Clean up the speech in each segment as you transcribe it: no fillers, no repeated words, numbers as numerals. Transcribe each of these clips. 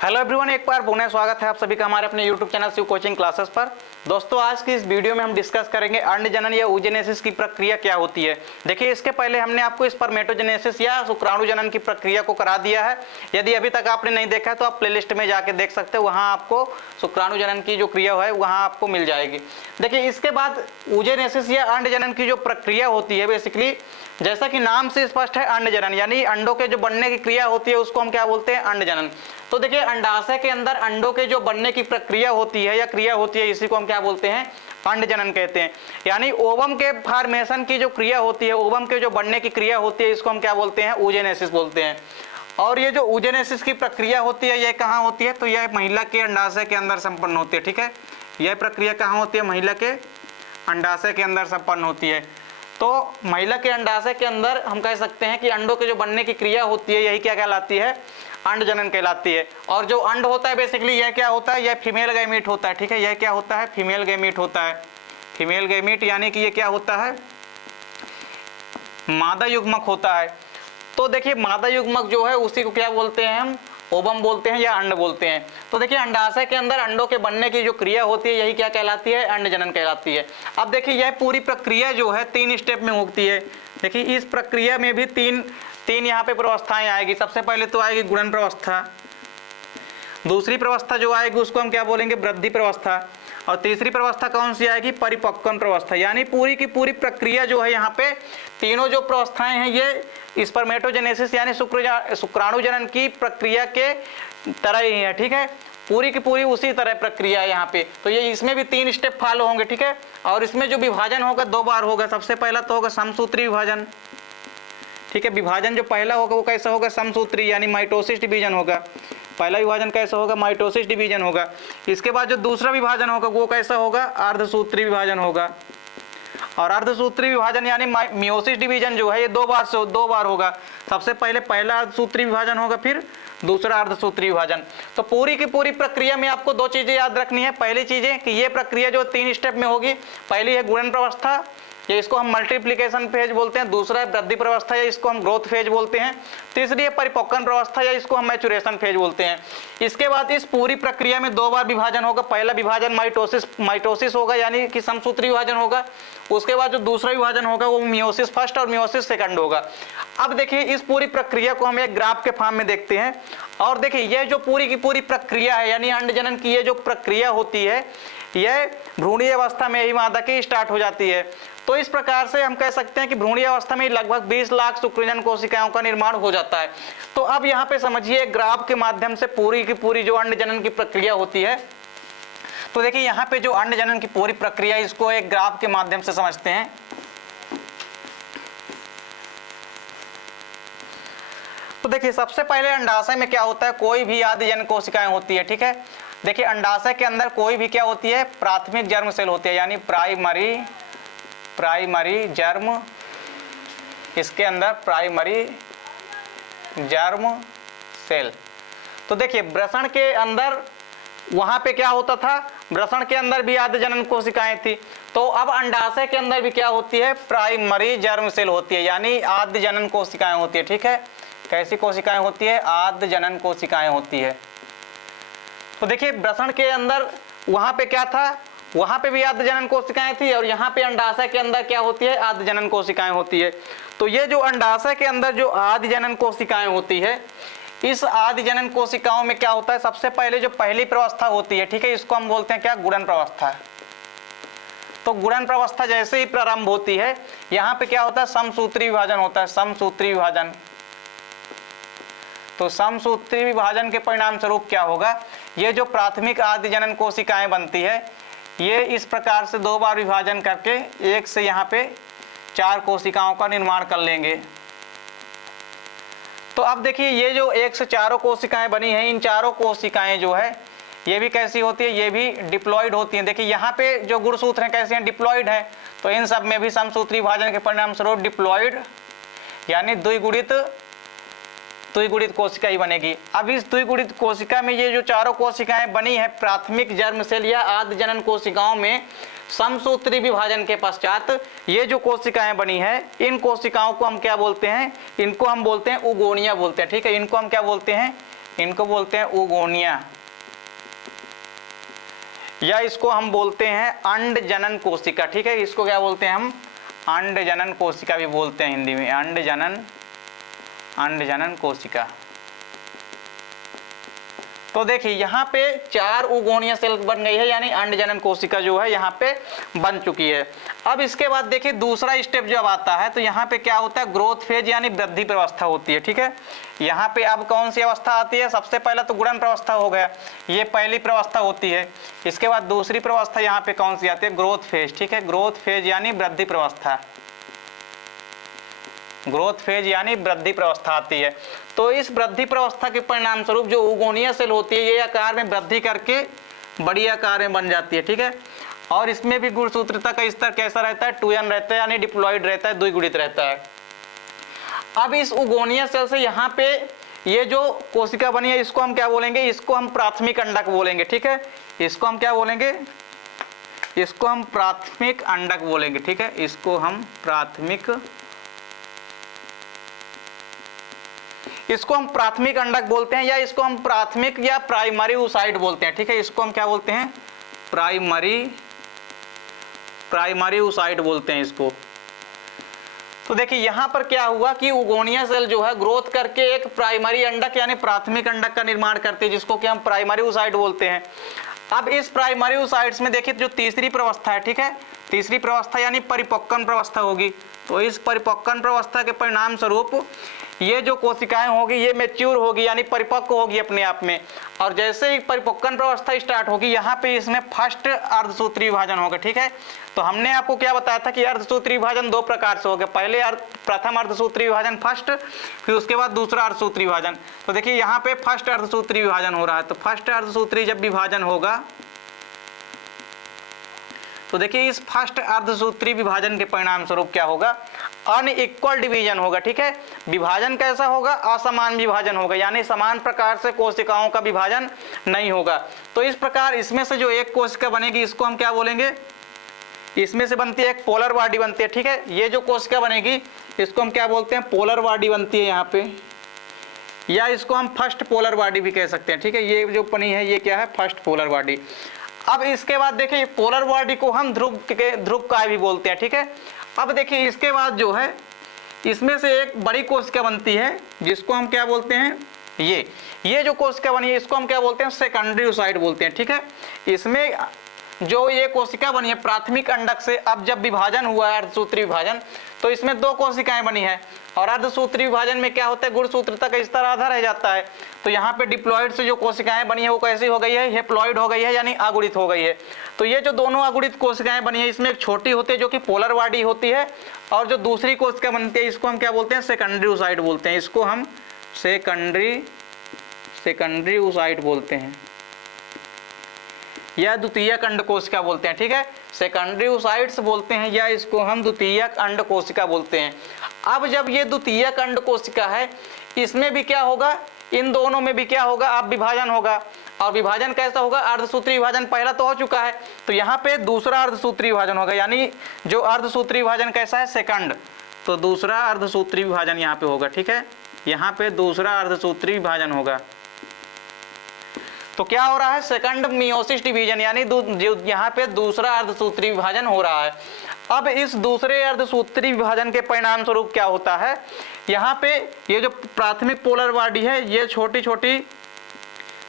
Hello everyone, एक बार पुनः स्वागत है आप सभी का हमारे अपने YouTube channel Shiv coaching classes पर। दोस्तों, आज की इस वीडियो में हम डिस्कस करेंगे अंडजनन या oogenesis की प्रक्रिया क्या होती है। देखिए, इसके पहले हमने आपको स्पर्मेटोजेनेसिस या शुक्राणु जनन की प्रक्रिया को करा दिया है। यदि अभी तक आपने नहीं देखा है तो आप प्लेलिस्ट में जाके देख सकते हैं, वहाँ आपको शुक्राणु जनन की जो क्रिया है वहाँ आपको मिल जाएगी। देखिए, इसके बाद oogenesis या अंडजनन की जो प्रक्रिया होती है, बेसिकली जैसा कि नाम से स्पष्ट है, अंडजनन यानी अंडों के जो बनने की क्रिया होती है उसको हम क्या बोलते हैं, अंडजनन। तो देखिए, अंडाशय के अंदर अंडों के जो बनने की प्रक्रिया होती है या क्रिया होती है, इसी को हम क्या बोलते हैं, अंडजनन कहते हैं। यानी ओवम के फॉर्मेशन की जो क्रिया होती है, ओवम के जो बनने की क्रिया होती है, इसको हम क्या बोलते हैं, oogenesis बोलते हैं। और ये जो oogenesis की प्रक्रिया होती है, यह कहाँ होती है, तो यह महिला के अंडाशय के अंदर संपन्न होती है। ठीक है, यह प्रक्रिया कहाँ होती है, महिला के अंडाशय के अंदर संपन्न होती है। तो महिला के अंडाशय के अंदर हम कह सकते हैं कि अंडों के जो बनने की क्रिया होती है, यही क्या कहलाती है, अंडजनन कहलाती है। और जो अंड होता है, बेसिकली यह क्या होता है, यह फीमेल गैमीट होता है। ठीक है, यह क्या होता है, फीमेल गैमीट होता है। फीमेल गैमीट यानी कि यह क्या होता है, मादा युग्मक होता है। तो देखिए, मादा युग्मक जो है उसी को क्या बोलते हैं, हम ओवम बोलते हैं या अंड बोलते हैं। तो देखिए, अंडाशय के अंदर अंडों के बनने की जो क्रिया होती है, यही क्या कहलाती है, अंडजनन कहलाती है। अब देखिए, यह पूरी प्रक्रिया जो है 3 स्टेप में होती है। देखिए, इस प्रक्रिया में भी तीन यहाँ पे प्रवस्थाएं आएगी। सबसे पहले तो आएगी गुणन प्रवस्था, दूसरी प्रवस्था जो आएगी उसको हम क्या बोलेंगे, वृद्धि प्रवस्था, और तीसरी प्रवस्था कौन सी आएगी, परिपक्वन प्रवस्था। यानी पूरी की पूरी प्रक्रिया जो है, यहाँ पे तीनों जो प्रवस्थाएं हैं ये स्पर्मेटोजेनेसिस यानी शुक्राणु जनन की प्रक्रिया के तरह ही है। ठीक है, पूरी की पूरी उसी तरह प्रक्रिया है यहाँ पे। तो ये इसमें भी 3 स्टेप फॉलो होंगे। ठीक है, और इसमें जो विभाजन होगा 2 बार होगा। सबसे पहला तो होगा समसूत्री विभाजन। ठीक है, विभाजन जो पहला होगा वो कैसा होगा, समसूत्री यानी माइटोसिस डिवीजन होगा। पहला विभाजन कैसा होगा, माइटोसिस डिवीजन होगा। इसके बाद जो दूसरा विभाजन होगा वो कैसा होगा, अर्धसूत्री विभाजन होगा। और अर्धसूत्री विभाजन यानी मियोसिस डिवीजन जो है ये 2 बार होगा। सबसे पहले पहला अर्धसूत्री विभाजन होगा, फिर दूसरा अर्धसूत्री विभाजन। तो पूरी की पूरी प्रक्रिया में आपको 2 चीजें याद रखनी है। पहली चीजें कि ये प्रक्रिया जो 3 स्टेप में होगी, पहली है गुणन प्रवस्था, ये इसको हम मल्टीप्लिकेशन फेज बोलते हैं। दूसरा है वृद्धि प्रवस्था, या इसको हम ग्रोथ फेज बोलते हैं। तीसरी है परिपक्वन प्रवस्था, या इसको हम मैचुरेशन फेज बोलते हैं। इसके बाद इस पूरी प्रक्रिया में 2 बार विभाजन होगा। पहला विभाजन माइटोसिस होगा यानी कि समसूत्री विभाजन होगा। उसके बाद जो दूसरा विभाजन होगा वो मियोसिस फर्स्ट और मियोसिस सेकंड होगा। अब देखिए, इस पूरी प्रक्रिया को हम एक ग्राफ के फॉर्म में देखते हैं। और देखिए, यह जो पूरी की पूरी प्रक्रिया है यानी अंडजनन की ये जो प्रक्रिया होती है, यह भ्रूणीय अवस्था में ही मादा की स्टार्ट हो जाती है। तो इस प्रकार से हम कह सकते हैं कि भ्रूणीय अवस्था में लगभग 20 लाख शुक्रजन कोशिकाओं का निर्माण हो जाता है। तो अब यहाँ पे समझिए, ग्राफ के माध्यम से पूरी की पूरी जो अंडजनन की प्रक्रिया होती है। तो देखिए, यहाँ पे जो अंडजनन की पूरी प्रक्रिया, इसको एक ग्राफ के माध्यम से समझते हैं। तो देखिए, सबसे पहले अंडाशय में क्या होता है, कोई भी आदिजनन कोशिकाएं होती है। ठीक है, देखिए, अंडाशय के अंदर कोई भी क्या होती है, प्राथमिक जर्म सेल होती है यानी प्राइमरी जर्म, इसके अंदर प्राइमरी जर्म सेल। तो देखिए, वृषण के अंदर वहां पे क्या होता था, वृषण के अंदर भी आदिजनन कोशिकाएं थी। तो अब अंडाशय के अंदर भी क्या होती है, प्राइमरी जर्म सेल होती है यानी आदिजनन कोशिकाएं होती है। ठीक है, कैसी कोशिकाएं होती है, आदिजनन कोशिकाएं होती है। तो देखिए, वृषण के अंदर वहां पे क्या था, वहां पे भी आदिजनन कोशिकाएं थी, और यहाँ पे अंडाशय के अंदर क्या होती है, आदिजनन कोशिकाएं होती है। तो ये जो अंडाशय के अंदर जो आदिजनन कोशिकाएं होती है, इस आदिजनन कोशिकाओं में क्या होता है, सबसे पहले जो पहली प्रवस्था होती है, ठीक है, इसको हम बोलते हैं क्या, गुणन प्रवस्था। तो गुणन प्रवस्था जैसे ही प्रारंभ होती है, यहाँ पे क्या होता है, समसूत्री विभाजन होता है, समसूत्री विभाजन। तो समसूत्री विभाजन के परिणाम स्वरूप क्या होगा, ये जो प्राथमिक आदिजनन कोशिकाएं बनती है, ये इस प्रकार से 2 बार विभाजन करके एक से यहाँ पे 4 कोशिकाओं का निर्माण कर लेंगे। तो अब देखिए, ये जो 1 से 4 कोशिकाएं बनी हैं, इन चारों कोशिकाएं जो है ये भी कैसी होती है, ये भी डिप्लॉइड होती हैं। देखिए, यहाँ पे जो गुणसूत्र हैं कैसे हैं, डिप्लॉइड हैं। तो इन सब में भी समसूत्री विभाजन के परिणाम स्वरूप डिप्लॉइड यानी द्विगुणित कोशिका ही बनेगी। अब इस द्विगुणित कोशिका में ये जो चारों कोशिकाएं बनी है प्राथमिक जर्म सेल या आदिजनन कोशिकाओं में, समसूत्री विभाजन के पश्चात ये जो कोशिकाएं बनी है, इन कोशिकाओं को हम क्या बोलते हैं, इनको हम बोलते हैं उगोनिया बोलते हैं। ठीक है, इनको हम क्या बोलते हैं, इनको बोलते हैं उगोनिया, या इसको हम बोलते हैं अंड जनन कोशिका। ठीक है, इसको क्या बोलते हैं हम? अंड जनन कोशिका भी बोलते हैं हिंदी में, अंड जनन कोशिका। तो देखिए यहाँ पे 4 उगोनिया सेल बन गई है, यानी अंड जनन कोशिका जो है यहाँ पे बन चुकी है। अब इसके बाद देखिए दूसरा स्टेप जब आता है तो यहाँ पे क्या होता है? ग्रोथ फेज यानी वृद्धि प्रवस्था होती है। ठीक है, यहाँ पे अब कौन सी अवस्था आती है? सबसे पहले तो गुणन प्रवस्था हो गया, ये पहली प्रवस्था होती है। इसके बाद दूसरी प्रवस्था यहाँ पे कौन सी आती है? Growth phase. ठीक है, ग्रोथ फेज यानी वृद्धि प्रवस्था, ग्रोथ फेज यानी वृद्धि प्रवस्था आती है। तो इस वृद्धि प्रवस्था के परिणाम स्वरूप जो उगोनिया सेल होती है ये आकार में वृद्धि करके बड़ी आकार में बन जाती है। ठीक है, और इसमें भी गुणसूत्रता का स्तर कैसा रहता है? 2n रहता है, यानी डिप्लॉइड रहता है, द्विगुणित रहता है। अब इस उगोनिया सेल से यहाँ पे ये जो कोशिका बनी है इसको हम क्या बोलेंगे? इसको हम प्राथमिक अंडक बोलेंगे। ठीक है, इसको हम क्या बोलेंगे? इसको हम प्राथमिक अंडक बोलेंगे। ठीक है, इसको हम प्राथमिक अंडक बोलते हैं, या इसको हम प्राथमिक या प्राइमरी oocyte बोलते हैं। ठीक है, इसको हम क्या बोलते हैं? प्राइमरी oocyte बोलते हैं इसको। तो देखिए यहाँ पर क्या हुआ कि उगोनिया सेल जो है ग्रोथ करके एक प्राइमरी अंडक यानी प्राथमिक अंडक का निर्माण करते हैं, जिसको कि हम प्राइमरी oocyte बोलते हैं। अब इस प्राइमरी oocytes में देखिए जो तीसरी प्रवस्था है, ठीक है, तीसरी प्रवस्था यानी परिपक्वन प्रवस्था होगी। तो इस परिपक्वन प्रवस्था के परिणाम स्वरूप ये जो कोशिकाएं होगी ये मैच्योर होगी यानी परिपक्व होगी अपने आप में। और जैसे ही परिपक्वन प्रवस्था स्टार्ट होगी यहाँ पे इसमें फर्स्ट अर्धसूत्री विभाजन होगा। ठीक है, तो हमने आपको क्या बताया था कि अर्धसूत्री विभाजन 2 प्रकार से होगा। पहले प्रथम अर्धसूत्री विभाजन फर्स्ट, फिर उसके बाद दूसरा अर्धसूत्री विभाजन। तो देखिए यहाँ पे फर्स्ट अर्धसूत्री विभाजन हो रहा है। तो फर्स्ट अर्धसूत्री जब विभाजन होगा तो देखिए इस फर्स्ट अर्धसूत्री विभाजन के परिणाम स्वरूप क्या होगा? अनइक्वल डिवीजन होगा। ठीक है, विभाजन कैसा होगा? असमान विभाजन होगा, यानी समान प्रकार से कोशिकाओं का विभाजन नहीं होगा। तो इस प्रकार इसमें से जो एक कोशिका बनेगी इसको हम क्या बोलेंगे? इसमें से बनती है एक पोलर बॉडी बनती है। ठीक है, ये जो कोशिका बनेगी इसको हम क्या बोलते हैं? पोलर बॉडी बनती है यहाँ पे, या इसको हम फर्स्ट पोलर बॉडी भी कह सकते हैं। ठीक है, ये जो बनी है ये क्या है? First polar body. अब इसके बाद देखिए पोलर बॉडी को हम ध्रुवकाय भी बोलते हैं। ठीक है, अब देखिए इसके बाद जो है इसमें से एक बड़ी कोशिका बनती है जिसको हम क्या बोलते हैं? ये जो कोशिका बनी है इसको हम क्या बोलते हैं? सेकेंडरी oocyte बोलते हैं। ठीक है, इसमें जो ये कोशिका बनी है प्राथमिक अंडक से अब जब विभाजन हुआ है अर्धसूत्री विभाजन, तो इसमें 2 कोशिकाएं बनी है। और अर्धसूत्री विभाजन में क्या होता है? गुणसूत्रता का स्तर आधा रह जाता है। तो यहाँ पे डिप्लॉइड से जो कोशिकाएं बनी है वो कैसी हो गई है? हेप्लॉइड हो गई है, यानी अगुणित हो गई है। तो ये जो दोनों अगुणित कोशिकाएं बनी है इसमें एक छोटी होती है जो कि पोलर बॉडी होती है, और जो दूसरी कोशिका बनती है इसको हम क्या बोलते हैं? सेकेंडरी oocyte बोलते हैं। इसको हम सेकेंडरी oocyte बोलते हैं, या द्वितीयक अंड कोशिका बोलते हैं। ठीक है, सेकेंडरी oocytes बोलते हैं, या इसको हम द्वितीयक अंड कोशिका बोलते हैं। अब जब ये द्वितीयक अंड कोशिका है इसमें भी क्या होगा? इन दोनों में भी क्या होगा? अब विभाजन होगा। और विभाजन कैसा होगा? अर्धसूत्री विभाजन पहला तो हो चुका है, तो यहाँ पे दूसरा अर्धसूत्री विभाजन होगा, यानी जो अर्धसूत्री विभाजन कैसा है? सेकंड। तो दूसरा अर्धसूत्री विभाजन यहाँ पे होगा। ठीक है, यहाँ पे दूसरा अर्धसूत्री विभाजन होगा। तो क्या हो रहा है? सेकंड मियोसिस डिवीजन, यानी यहाँ पे दूसरा अर्धसूत्री विभाजन हो रहा है। अब इस दूसरे अर्धसूत्री विभाजन के परिणाम स्वरूप क्या होता है? यहाँ पे ये जो प्राथमिक पोलर बॉडी है ये छोटी छोटी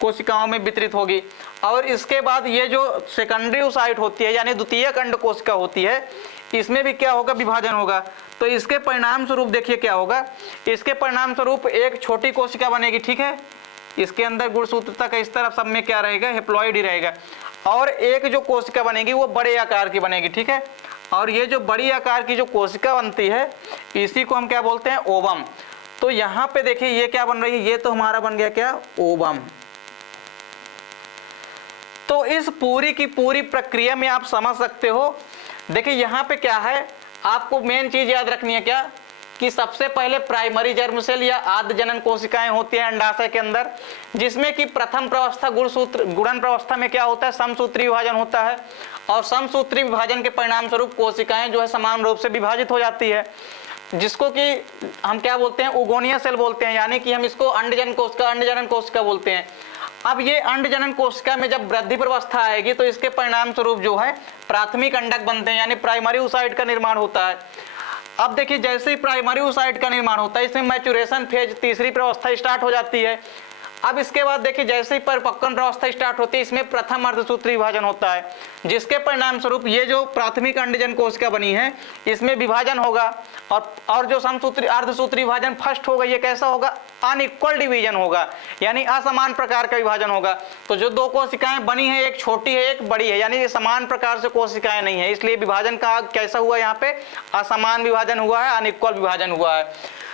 कोशिकाओं में वितरित होगी, और इसके बाद ये जो सेकेंडरी oocyte होती है यानी द्वितीयक अंड कोशिका होती है इसमें भी क्या होगा? विभाजन होगा। तो इसके परिणाम स्वरूप देखिए क्या होगा? इसके परिणाम स्वरूप एक छोटी कोशिका बनेगी। ठीक है, इसके अंदर गुणसूत्रता का स्तर सब में क्या रहेगा? हेप्लॉइड ही रहेगा। और एक जो कोशिका बनेगी वो बड़े आकार की बनेगी। ठीक है, और ये जो बड़ी आकार की जो कोशिका बनती है इसी को हम क्या बोलते हैं? ओवम। तो यहाँ पे देखिए ये क्या बन रही है? ये तो हमारा बन गया क्या? ओवम। तो इस पूरी की पूरी प्रक्रिया में आप समझ सकते हो। देखिए यहाँ पे क्या है, आपको मेन चीज याद रखनी है क्या? कि सबसे पहले प्राइमरी जर्म सेल या आद्य जनन कोशिकाएं होती हैं अंडाशय के अंदर, जिसमें कि प्रथम प्रवस्था गुणन प्रवस्था में क्या होता है? समसूत्री विभाजन होता है, और समसूत्री विभाजन के परिणाम स्वरूप कोशिकाएं जो है समान रूप से विभाजित हो जाती है। जिसको कि हम क्या बोलते हैं, उगोनिया सेल बोलते हैं, यानी कि हम इसको अंडजनन कोशिका, अंडजनन कोशिका बोलते हैं। अब ये अंडजनन कोशिका में जब वृद्धि प्रवस्था आएगी तो इसके परिणाम स्वरूप जो है प्राथमिक अंडक बनते हैं, यानी प्राइमरी oocyte का निर्माण होता है। अब देखिए जैसे ही प्राइमरी oocyte का निर्माण होता है, इसमें मैच्यूरेशन फेज, तीसरी प्रवस्था स्टार्ट हो जाती है। अब इसके बाद देखिए जैसे ही परिपक्वन प्रवस्था स्टार्ट होती है, इसमें प्रथम अर्धसूत्री विभाजन होता है, जिसके परिणाम स्वरूप ये जो प्राथमिक अंडजन कोशिका बनी है इसमें विभाजन होगा, और जो समसूत्री अर्धसूत्री विभाजन फर्स्ट होगा, ये कैसा होगा, अनइक्वल डिवीजन होगा, यानी असमान प्रकार का विभाजन होगा। तो जो दो कोशिकाएं बनी है, एक छोटी है एक बड़ी है, यानी ये समान प्रकार से कोशिकाएं नहीं है, इसलिए विभाजन का कैसा हुआ, यहाँ पे असमान विभाजन हुआ है, अनइक्वल विभाजन हुआ है।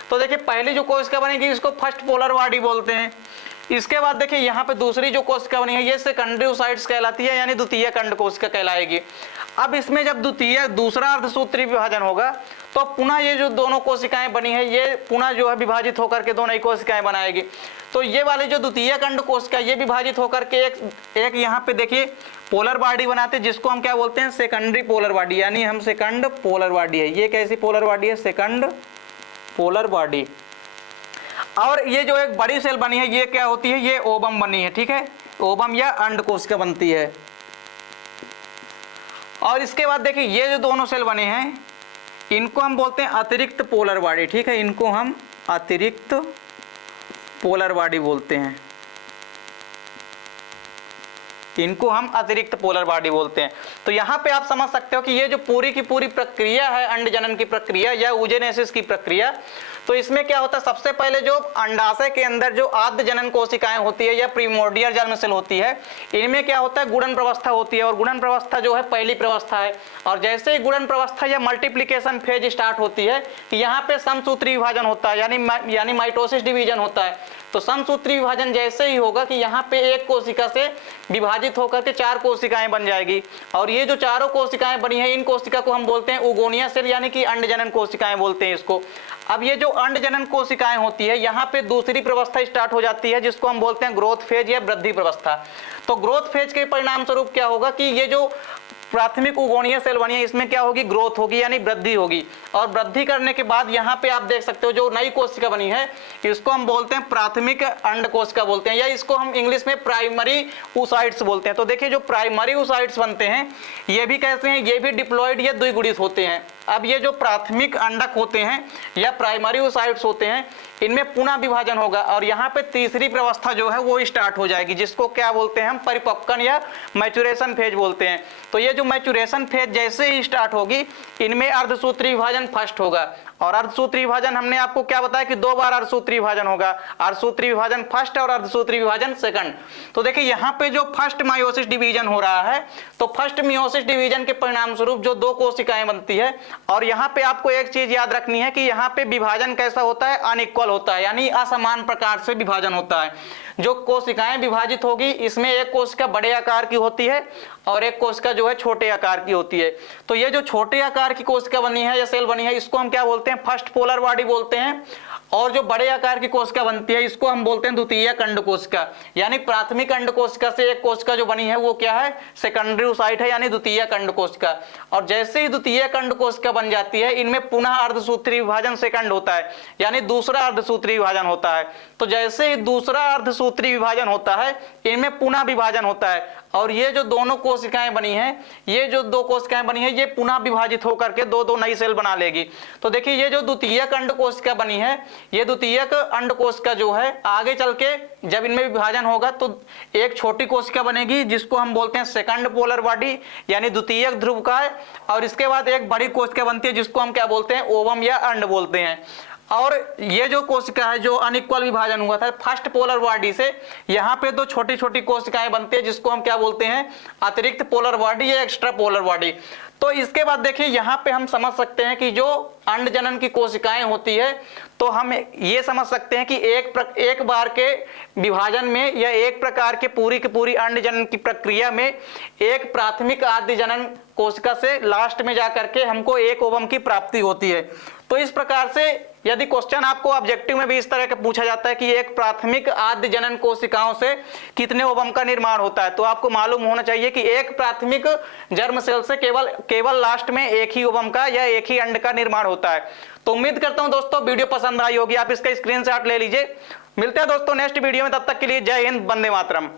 तो देखिए पहली जो कोशिका बनेगी इसको फर्स्ट पोलर बॉडी बोलते हैं। इसके बाद देखिए यहाँ पे दूसरी जो कोशिका बनी है ये सेकेंडरी oocytes कहलाती है, यानी द्वितीय अंड कोशिका कहलाएगी। अब इसमें जब दूसरा अर्धसूत्री विभाजन होगा तो पुनः ये जो दोनों कोशिकाएं बनी है ये पुनः जो है विभाजित होकर के दो नई कोशिकाएं बनाएगी। तो ये वाली जो द्वितीय अंड कोशिका ये विभाजित होकर के एक यहाँ पे देखिए पोलर बॉडी बनाते हैं, जिसको हम क्या बोलते हैं, सेकेंडरी पोलर बॉडी, यानी हम सेकंड पोलर बॉडी है। ये कैसी पोलर बॉडी है, सेकंड पोलर बॉडी। और ये जो एक बड़ी सेल बनी है ये क्या होती है, ये ओवम बनी है, ठीक है, ओवम या अंड कोशिका बनती है। और इसके बाद देखिए ये जो दोनों सेल बने हैं इनको हम बोलते हैं अतिरिक्त पोलर बॉडी, ठीक है, इनको हम अतिरिक्त पोलर बॉडी बोलते हैं, इनको हम अतिरिक्त पोलर बॉडी बोलते हैं। तो यहाँ पे आप समझ सकते हो कि ये जो पूरी की पूरी प्रक्रिया है अंडजनन की प्रक्रिया या oogenesis की प्रक्रिया, तो इसमें क्या होता है, सबसे पहले जो अंडाशय के अंदर जो आद्य जनन कोशिकाएं होती है या प्रीमोर्डियल जर्म सेल होती है, इनमें क्या होता है, गुणन प्रवस्था होती है, और गुणन प्रवस्था जो है पहली प्रवस्था है। और जैसे ही गुणन प्रवस्था या मल्टीप्लिकेशन फेज स्टार्ट होती है, यहाँ पे समसूत्री विभाजन होता है, यानी माइटोसिस डिवीजन होता है। तो समसूत्री विभाजन जैसे ही होगा कि यहाँ पे एक कोशिका से विभाजित होकर के चार कोशिकाएं बन जाएगी, और ये जो चारों कोशिकाएं बनी है इन कोशिका को हम बोलते हैं उगोनिया सेल, यानी कि अंडजनन कोशिकाएं बोलते हैं इसको। अब ये जो अंडजनन कोशिकाएं होती है यहाँ पे दूसरी प्रवस्था स्टार्ट हो जाती है, जिसको हम बोलते हैं ग्रोथ फेज या वृद्धि प्रवस्था। तो ग्रोथ फेज के परिणाम स्वरूप क्या होगा कि ये जो प्राथमिक उगोनिया सेल बनी है इसमें क्या होगी, ग्रोथ होगी, यानी वृद्धि होगी। और वृद्धि करने के बाद यहाँ पे आप देख सकते हो जो नई कोशिका बनी है इसको हम बोलते हैं प्राथमिक अंड कोशिका बोलते हैं, या इसको हम इंग्लिश में प्राइमरी oocytes बोलते हैं। तो देखिए जो प्राइमरी oocytes बनते हैं ये भी कैसे हैं, ये भी डिप्लॉयड या द्विगुणित होते हैं। अब ये जो प्राथमिक अंडक होते हैं या प्राइमरी oocytes होते हैं इनमें पुनः विभाजन होगा, और यहाँ पे तीसरी प्रवस्था जो है वो स्टार्ट हो जाएगी, जिसको क्या बोलते हैं हम परिपक्वन या मैच्यूरेशन फेज बोलते हैं। तो ये जो मैच्यूरेशन फेज जैसे ही स्टार्ट होगी इनमें अर्धसूत्री विभाजन फर्स्ट होगा, और अर्धसूत्री विभाजन हमने आपको क्या बताया कि दो बार अर्धसूत्री विभाजन होगा, अर्धसूत्री विभाजन फर्स्ट और अर्धसूत्री विभाजन सेकंड। तो देखिए यहाँ पे जो फर्स्ट मायोसिस डिवीजन हो रहा है, तो फर्स्ट मायोसिस डिवीजन के परिणाम स्वरूप जो दो कोशिकाएं बनती है, और यहाँ पे आपको एक चीज याद रखनी है कि यहाँ पे विभाजन कैसा होता है, अनइक्वल होता है, यानी असमान प्रकार से विभाजन होता है। जो कोशिकाएं विभाजित होगी इसमें एक कोशिका बड़े आकार की होती है और एक कोशिका जो है छोटे आकार की होती है। तो ये जो छोटे आकार की कोशिका बनी है या सेल बनी है इसको हम क्या बोलते हैं, फर्स्ट पोलर बॉडी बोलते हैं, और जो बड़े आकार की कोशिका बनती है इसको हम बोलते हैं द्वितीय अंड कोशिका, यानी प्राथमिक अंड कोशिका से एक कोशिका जो बनी है वो क्या है, सेकेंडरी oocyte है, यानी द्वितीय अंड कोशिका। और जैसे ही द्वितीय अंड कोशिका बन जाती है इनमें पुनः अर्धसूत्री विभाजन सेकंड होता है, यानी दूसरा अर्धसूत्री विभाजन होता है। तो जैसे ही दूसरा अर्धसूत्री विभाजन होता है इनमें पुनः विभाजन होता है, और ये जो दोनों कोशिकाएं बनी हैं, ये जो दो कोशिकाएं बनी हैं ये पुनः विभाजित होकर के दो नई सेल बना लेगी। तो देखिए ये जो द्वितीय अंड कोशिका बनी है, ये द्वितीय अंड कोशिका जो है आगे चल के जब इनमें विभाजन होगा तो एक छोटी कोशिका बनेगी जिसको हम बोलते हैं सेकंड पोलर बॉडी, यानी द्वितीय ध्रुव का है, और इसके बाद एक बड़ी कोशिका बनती है जिसको हम क्या बोलते हैं, ओवम या अंड बोलते हैं। और ये जो कोशिका है जो अनइक्वल विभाजन हुआ था फर्स्ट पोलर बॉडी से, यहाँ पे दो छोटी छोटी कोशिकाएं बनती है जिसको हम क्या बोलते हैं, अतिरिक्त पोलर बॉडी या एक्स्ट्रा पोलर बॉडी। तो इसके बाद देखिए यहाँ पे हम समझ सकते हैं कि जो अंडजनन की कोशिकाएं होती है तो हम ये समझ सकते हैं कि एक बार के विभाजन में या एक प्रकार के पूरी अंडजनन की प्रक्रिया में एक प्राथमिक आद्य जनन कोशिका से लास्ट में जाकर के हमको एक ओवम की प्राप्ति होती है। तो इस प्रकार से यदि क्वेश्चन आपको ऑब्जेक्टिव में भी इस तरह के पूछा जाता है कि एक प्राथमिक आद्य जनन कोशिकाओं से कितने ओवम का निर्माण होता है, तो आपको मालूम होना चाहिए कि एक प्राथमिक जर्म सेल से केवल लास्ट में एक ही ओवम का या एक ही अंड का निर्माण होता है। तो उम्मीद करता हूं दोस्तों वीडियो पसंद आई होगी, आप इसका स्क्रीनशॉट ले लीजिए। मिलते हैं दोस्तों नेक्स्ट वीडियो में, तब तक के लिए जय हिंद, वंदे मातरम।